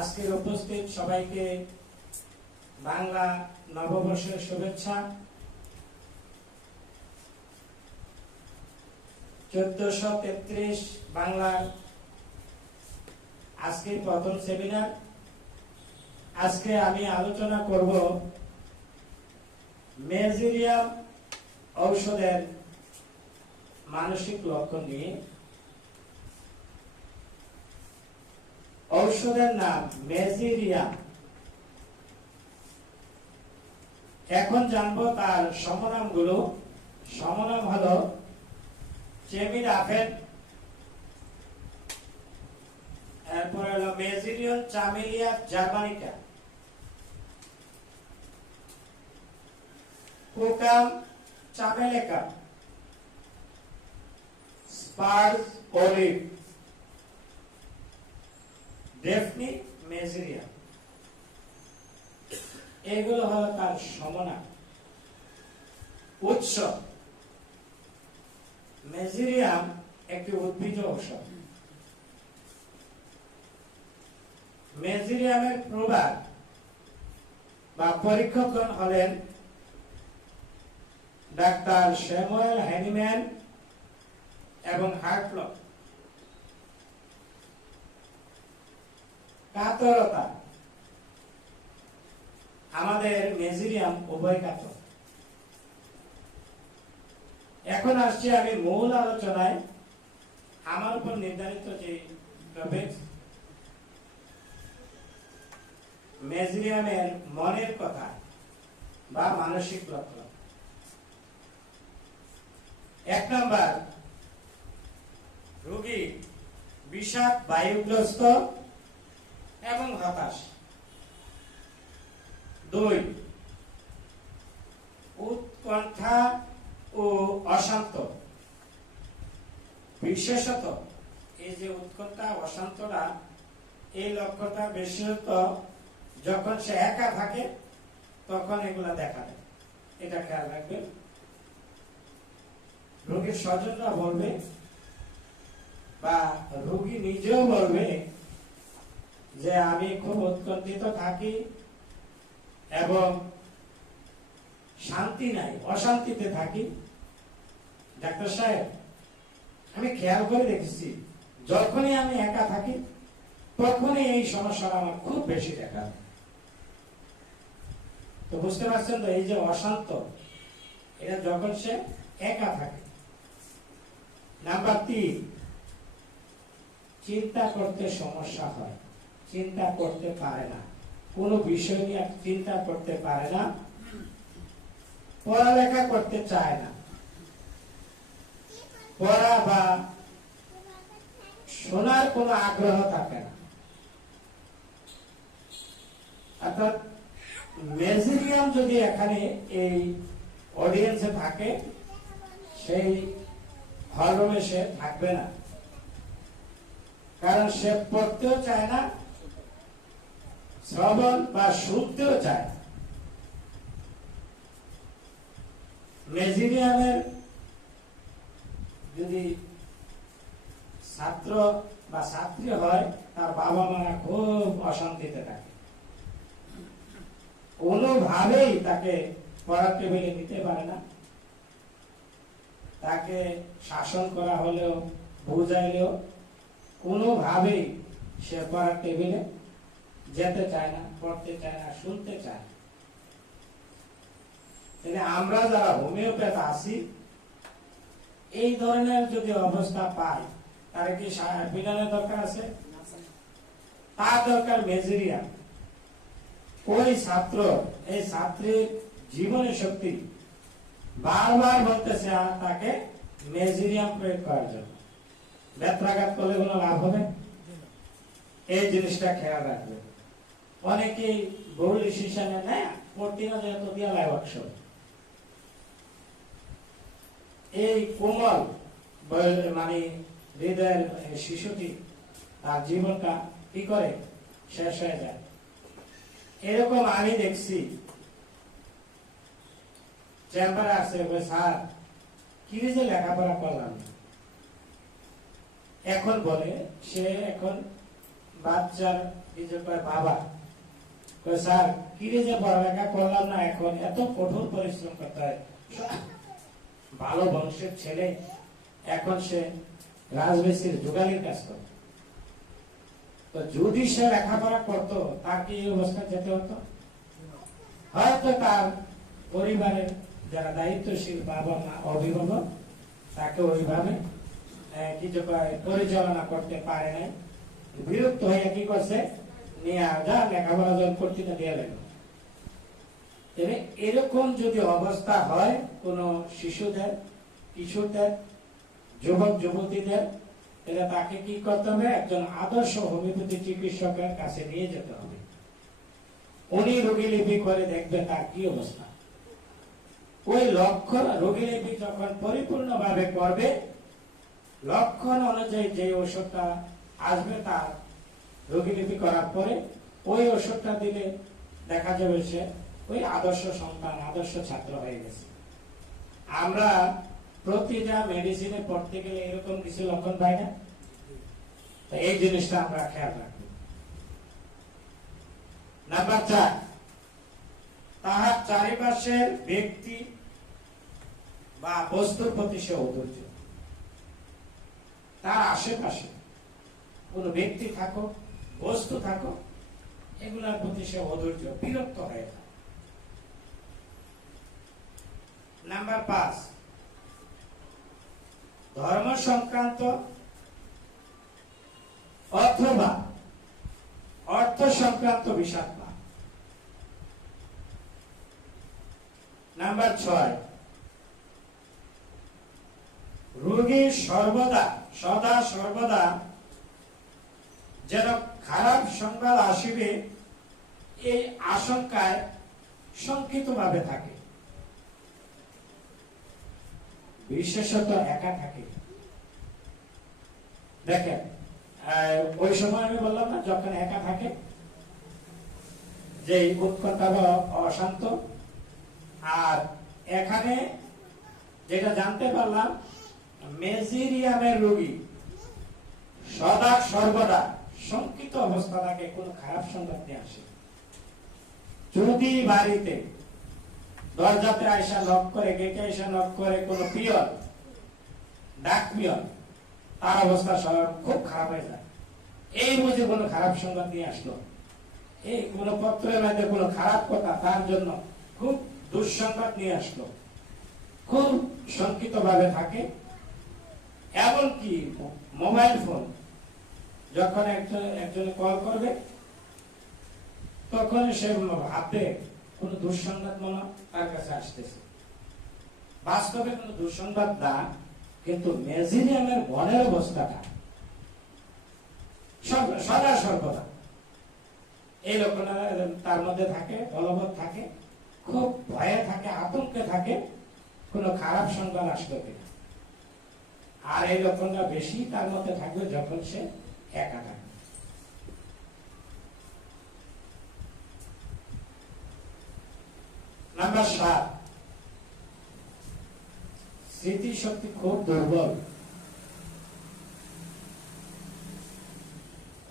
আজকের উপস্থিত সবাইকে বাংলা নববর্ষের শুভেচ্ছা। 1433 বাংলার আজকের প্রথম সেমিনার। আজকে আমি আলোচনা করব মেজিরিয়াম ঔষধের মানসিক লক্ষণ নিয়ে। ঔষধের নাম মেজিরিয়াম। এখন জানবো তার সমনামগুলো। সমনাম হলো চেমিডাফেন, এরপর হলো মেজিরিয়াম চামেলিয়া জার্মানিকা, কোকাম চামেলেকা, স্পার্স অলিভ, ডেফনি মেজিরিয়াম। এগুলো হলো তার সমনাম। উৎস: মেজিরিয়াম একটি উদ্ভিজ ঔষধ। মেজিরিয়ামের প্রভাব বা পরীক্ষকগণ হলেন ডাক্তার স্যামুয়েল হ্যানিম্যান এবং হার্টলক। কাতরতা: আমাদের মেজিরিয়াম উভয় কাতর। এখন আসছি আমি মূল আলোচনায়। আমার উপর নির্ধারিত যে টপিক, মেজিরিয়ামের মনের কথা বা মানসিক লক্ষণ। 1 নাম্বার, রোগী বিষাদ, বায়ুগ্রস্ত এবং হতাশ। 2, উৎকণ্ঠা ও অশান্ত। বিশেষত এই যে উৎকণ্ঠা অশান্তটা, এই লক্ষণটা বিশেষত যখন সে একা থাকে তখন এগুলা দেখা দেয়। এটা খেয়াল রাখবেন। রোগীর স্বজনরা বলবে বা রোগী নিজেও বলবে যে আমি খুব উৎকণ্ঠিত থাকি এবং শান্তি নাই, অশান্তিতে থাকি। ডাক্তার সাহেব, আমি খেয়াল করে দেখেছি যখনই আমি একা থাকি তখনই এই সমস্যাটা আমার খুব বেশি দেখা দেয়। তো বুঝতে পারছেন তো, এই যে অশান্ত, এটা যখন সে একা থাকে। নাম্বার 3, চিন্তা করতে সমস্যা হয়, চিন্তা করতে পারে না, কোনো বিষয় নিয়ে চিন্তা করতে পারে না, পড়ালেখা করতে চায় না, পড়া বা শোনার কোনো আগ্রহ থাকে না। অর্থাৎ মেজিরিয়াম যদি এখানে এই অডিয়েন্সে থাকে, সেই হলরুমে সে থাকবে না, কারণ সে পড়তেও চায় না, শ্রবণ বা শুনতেও চায়। মেজিরিয়ামের যদি ছাত্র বা ছাত্রী হয়, তার বাবা মারা খুব অশান্তিতে থাকে, কোনোভাবেই তাকে পড়ার টেবিলে নিতে পারে না। তাকে শাসন করা হলেও, বুঝাইলেও কোনোভাবেই সে পড়ার টেবিলে যেতে চায় না, পড়তে চায় না, শুনতে চায় না। তাহলে আমরা যারা হোমিওপ্যাথ আছি, এই ধরনের যদি অবস্থা পাই, তার কি বিজ্ঞানের দরকার আছে? তার দরকার মেজিরিয়াম। ওই ছাত্র, এই ছাত্রীর জীবনের শক্তি বারবার বলতেছে তাকে মেজিরিয়াম প্রয়োগ করার জন্য। ব্যত্রাঘাত করলে কোনো লাভ হবে? এই জিনিসটা খেয়াল রাখবে। অনেকেই বহু ডিসিশনে নেয়, পড়তে না যেত দিয়া লাভ অক্ষর। এই কোমল মানে হৃদয়ের শিশুটি, তার জীবনটা কি করে শেষ হয়ে যায়। এরকম আমি দেখছি, চেম্বারে আসছে, স্যার কি যে লেখাপড়া করলাম। এখন বলে সে এখন বাচ্চার এই যে কয় বাবা কয় স্যার কিরে যে পড়ালেখা করলাম না, এখন এত কঠোর পরিশ্রম করতে হয়, ভালো বংশের ছেলে এখন সে রাজমিস্ত্রির যোগালির কাজ করে। তো যদি সে লেখাপড়া করতো তার কি এই অবস্থা যেতে হতো? হয়তো তার পরিবারের যারা দায়িত্বশীল বাবা মা অভিভাবক তাকে ওইভাবে কিছু পরিচালনা করতে পারে নাই, বিরক্ত হয়ে কি করছে, নিয়ে যা লেখাপড়া যখন করতে দিয়ে গেল। এরকম যদি অবস্থা হয় কোন শিশুদের, কিশোরদের, যুবক যুবতীদের, তাহলে তাকে কি করতে হবে, একজন আদর্শ হোমিওপ্যাথি চিকিৎসকের কাছে নিয়ে যেতে হবে। উনি রোগীলিপি করে দেখবে তার কি অবস্থা। ওই লক্ষণ রোগীলিপি যখন পরিপূর্ণভাবে করবে, লক্ষণ অনুযায়ী যে ওষুধটা আসবে তার রোগীলিপি করার পরে ওই ওষুধটা দিলে দেখা যাবে সে ওই আদর্শ সন্তান, আদর্শ ছাত্র হয়ে গেছে। আমরা প্রতিটা মেডিসিনে পড়তে গেলে এরকম কিছু লক্ষণ পাই না? এই জিনিসটা আমরা খেয়াল রাখবো। নাম্বার 4, তাহার চারিপাশের ব্যক্তি বা বস্তুর প্রতি সে অধৈর্য। তার আশেপাশে কোন ব্যক্তি থাকো, বস্তু থাকো, এগুলার প্রতি সে অধৈর্য, বিরক্ত হয়ে যায়। নাম্বার 5, ধর্ম সংক্রান্ত অথবা অর্থ সংক্রান্ত বিষাদ। নাম্বার 6, রোগী সদা সর্বদা যেন খারাপ সংবাদ আসিবে এই আশঙ্কায় শঙ্কিত ভাবে থাকে, বিশেষত একা থাকে। দেখেন ওই সময় আমি বললাম না, যখন একা থাকে যে উৎকণ্ঠা বা অশান্ত। আর এখানে যেটা জানতে পারলাম, মেজিরিয়ামের রোগী সদা সর্বদা শঙ্কিত অবস্থা থাকে, কোন খারাপ সংবাদ নিয়ে আসে। যদি বাড়িতে দরজাতে আইসা নক করে, গেটে আইসা নক করে কোন পিয়ন, ডাক পিয়ন, তার অবস্থা খুব খারাপ হয়ে যায়। এই বুঝে কোন খারাপ সংবাদ নিয়ে আসলো, এই কোন পত্রের মধ্যে কোন খারাপ কথা, তার জন্য খুব দুঃসংবাদ নিয়ে আসলো, খুব শঙ্কিত ভাবে থাকে। এমনকি মোবাইল ফোন যখন একজনে কল করবে, তখন সে ভাববে কোন দুঃসংবাদ মনে তার কাছে আসতেছে। বাস্তবে কোন দুঃসংবাদ না, কিন্তু মেজিরিয়ামের মনের অবস্থাটা সদা সর্বদা এই লক্ষণটা তার মধ্যে থাকে, বলবৎ থাকে, খুব ভয়ে থাকে, আতঙ্কে থাকে, কোন খারাপ সংবাদ আসলো কিনা। আর এই লক্ষণটা বেশি তার মধ্যে থাকবে যখন সে একা থাকবে। নাম্বার 7, স্মৃতিশক্তি খুব দুর্বল।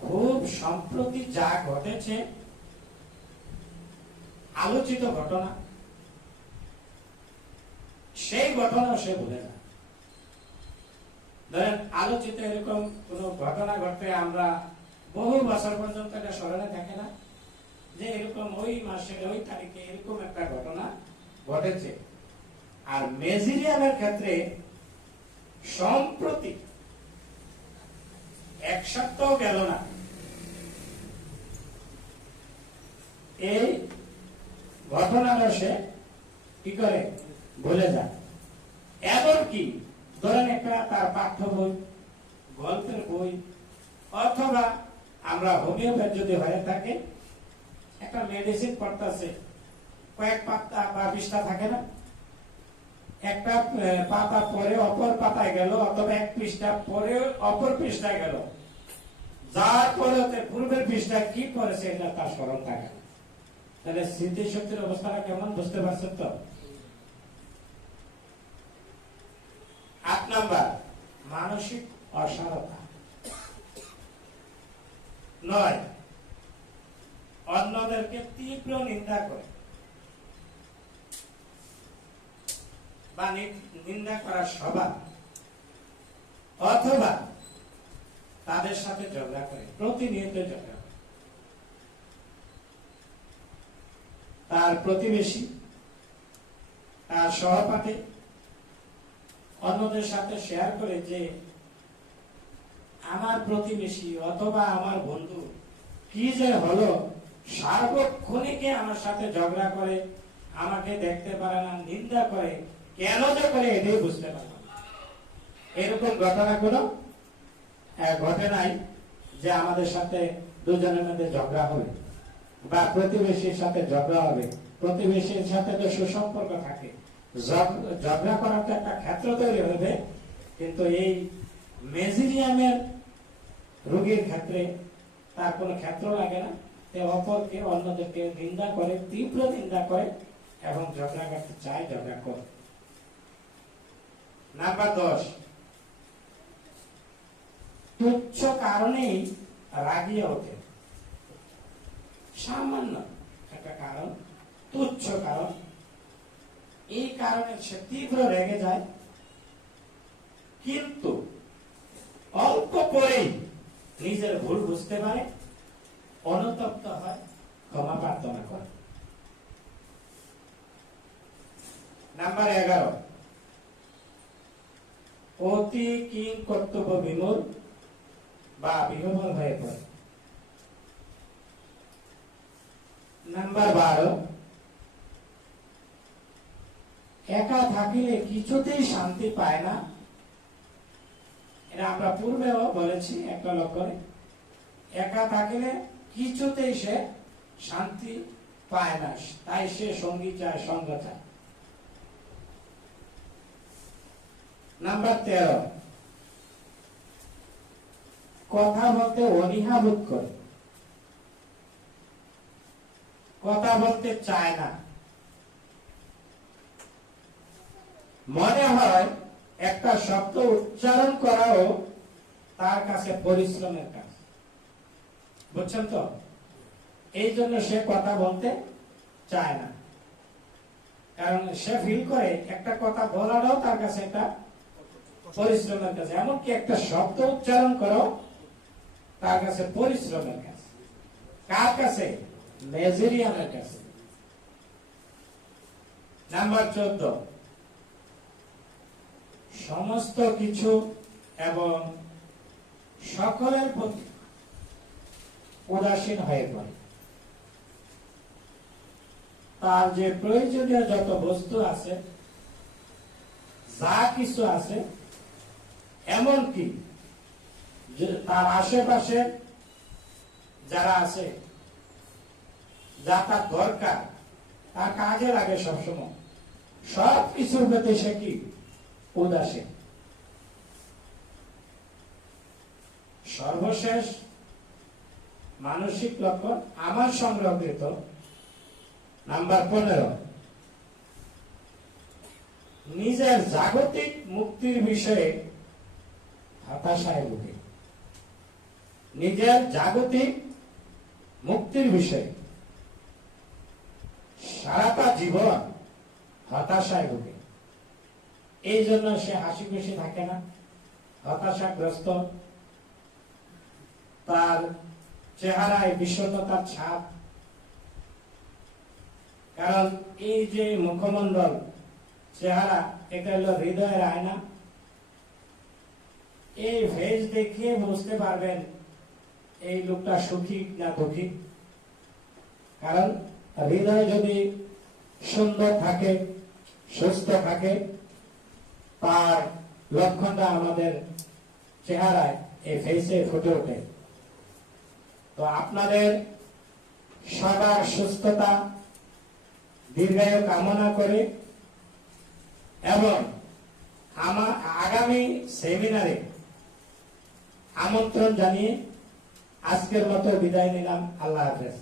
খুব সম্প্রতি যা ঘটেছে, আলোচিত ঘটনা, সেই ঘটনা সে ভুলে যায়। ধরেন আলোচিত এরকম কোন ঘটনা ঘটে, আমরা বহু বছর পর্যন্ত এটা স্মরণে থাকে না, যে এরকম ওই মাসের ওই তারিখে এরকম একটা ঘটনা ঘটেছে। আর মেজিরিয়ামের ক্ষেত্রে সম্প্রতি এক সপ্তাহ গেল না, এই ঘটনাটা সে কি করে ভুলে যায়। এমনকি ধরেন একটা তার পাঠ্য বই, গল্পের বই, অথবা আমরা হোমিওপ্যাথি যদি হয়ে থাকে, একটা মেডিসিন পড়তেছে, কয়েক পাতা বা পৃষ্ঠা থাকে না, একটা পাতা পরে অপর পাতায় গেল, অথবা এক পৃষ্ঠা পরে অপর পৃষ্ঠায় গেল, যার পরে পূর্বের পৃষ্ঠায় কি পড়েছে এটা তার স্মরণ থাকে। তাহলে স্মৃতিশক্তির অবস্থাটা কেমন বুঝতে পারছেন তো? 8 নাম্বার, মানসিক অসারতা। নয়, অন্যদেরকে তীব্র নিন্দা করে বা নিন্দা করার স্বভাব, অথবা তাদের সাথে ঝগড়া করে, প্রতিনিয়ত ঝগড়া করে। তার প্রতিবেশী, তার সহপাঠী অন্যদের সাথে শেয়ার করে যে আমার প্রতিবেশী অথবা আমার বন্ধু কি যে হলো, সার্বক্ষণিকে আমার সাথে ঝগড়া করে, আমাকে দেখতে পারে না, নিন্দা করে, কেন যে করে এটাই বুঝতে পারে না। এরকম ঘটনাগুলো ঘটে নাই যে আমাদের সাথে দুজনের মধ্যে ঝগড়া হবে বা প্রতিবেশীর সাথে ঝগড়া হবে। প্রতিবেশীর সাথে তো সুসম্পর্ক থাকে, ঝগড়া করার তো একটা ক্ষেত্র তৈরি হবে, কিন্তু এই মেজিরিয়ামের রোগীর ক্ষেত্রে তার কোনো ক্ষেত্র লাগে না। অপরকে, অন্যদেরকে নিন্দা করে, তীব্র নিন্দা করে এবং ঝগড়া করতে চায়, ঝগড়া করে। নাম্বার 10, তুচ্ছ কারণেই রাগিয়ে ওঠে। সামান্য একটা কারণ, তুচ্ছ কারণ, এই কারণে সে তীব্র রেগে যায়, কিন্তু অল্প পরেই নিজের ভুল বুঝতে পারে, অনুতপ্ত হয়, ক্ষমা প্রার্থনা করে। নাম্বার 11, অতি কিং কর্তব্য বিমূল বা বিহ্বল হয়ে পড়ে। নাম্বার 12, একা থাকিলে কিছুতেই শান্তি পায় না। এটা আমরা পূর্বেও বলেছি একটা লক্ষণে, একা থাকিলে কিছুতেই সে শান্তি পায় না, তাই সে সঙ্গী চায়, সঙ্গ চায়। নাম্বার 13, কথা বলতে অনীহা বোধ করে, কথা বলতে চায় না। মনে হয় একটা শব্দ উচ্চারণ করাও তার কাছে পরিশ্রমের কাজ। বুঝছেন তো? এই জন্য সে কথা বলতে চায় না, কারণ সে ফিল করে একটা কথা বলাটাও তার কাছে একটা পরিশ্রমের কাজ। এমনকি একটা শব্দ উচ্চারণ করো তার কাছে পরিশ্রমের কাজ। কার কাছে? মেজেরিয়ামের কাছে। নাম্বার 14, সমস্ত কিছু এবং সকলের প্রতি উদাসীন হয়ে পড়ে। তার যে প্রয়োজনীয় যত বস্তু আছে, যা কিছু আছে, এমনকি তার আশেপাশে যারা আছে, যা তার দরকার, তার কাজে লাগে সবসময়, সব কিছুর প্রতি সে কি? উদাসীন। সর্বশেষ মানসিক লক্ষণ আমার সংরক্ষিত, নাম্বার 15, নিজের জাগতিক মুক্তির বিষয়ে হতাশায় ভোগে। নিজের জাগতিক মুক্তির বিষয়ে সারাটা জীবন হতাশায় ভোগে। এই জন্য সে হাসি খুশি থাকে না, হতাশাগ্রস্ত, তার চেহারায় বিষণ্ণতার ছাপ। কারণ এই যে মুখমণ্ডল, চেহারা, এটা হলো হৃদয়ের আয়না। এই ফেজ দেখিয়ে বুঝতে পারবেন এই লোকটা সুখী না দুঃখী। কারণ হৃদয় যদি সুন্দর থাকে, সুস্থ থাকে, তার লক্ষণটা আমাদের চেহারায়, এই ফেসে ফুটে ওঠে। তো আপনাদের সবার সুস্থতা দীর্ঘায়ু কামনা করে এবং আমার আগামী সেমিনারে আমন্ত্রণ জানিয়ে আজকের মতো বিদায় নিলাম। আল্লাহ হাফেজ।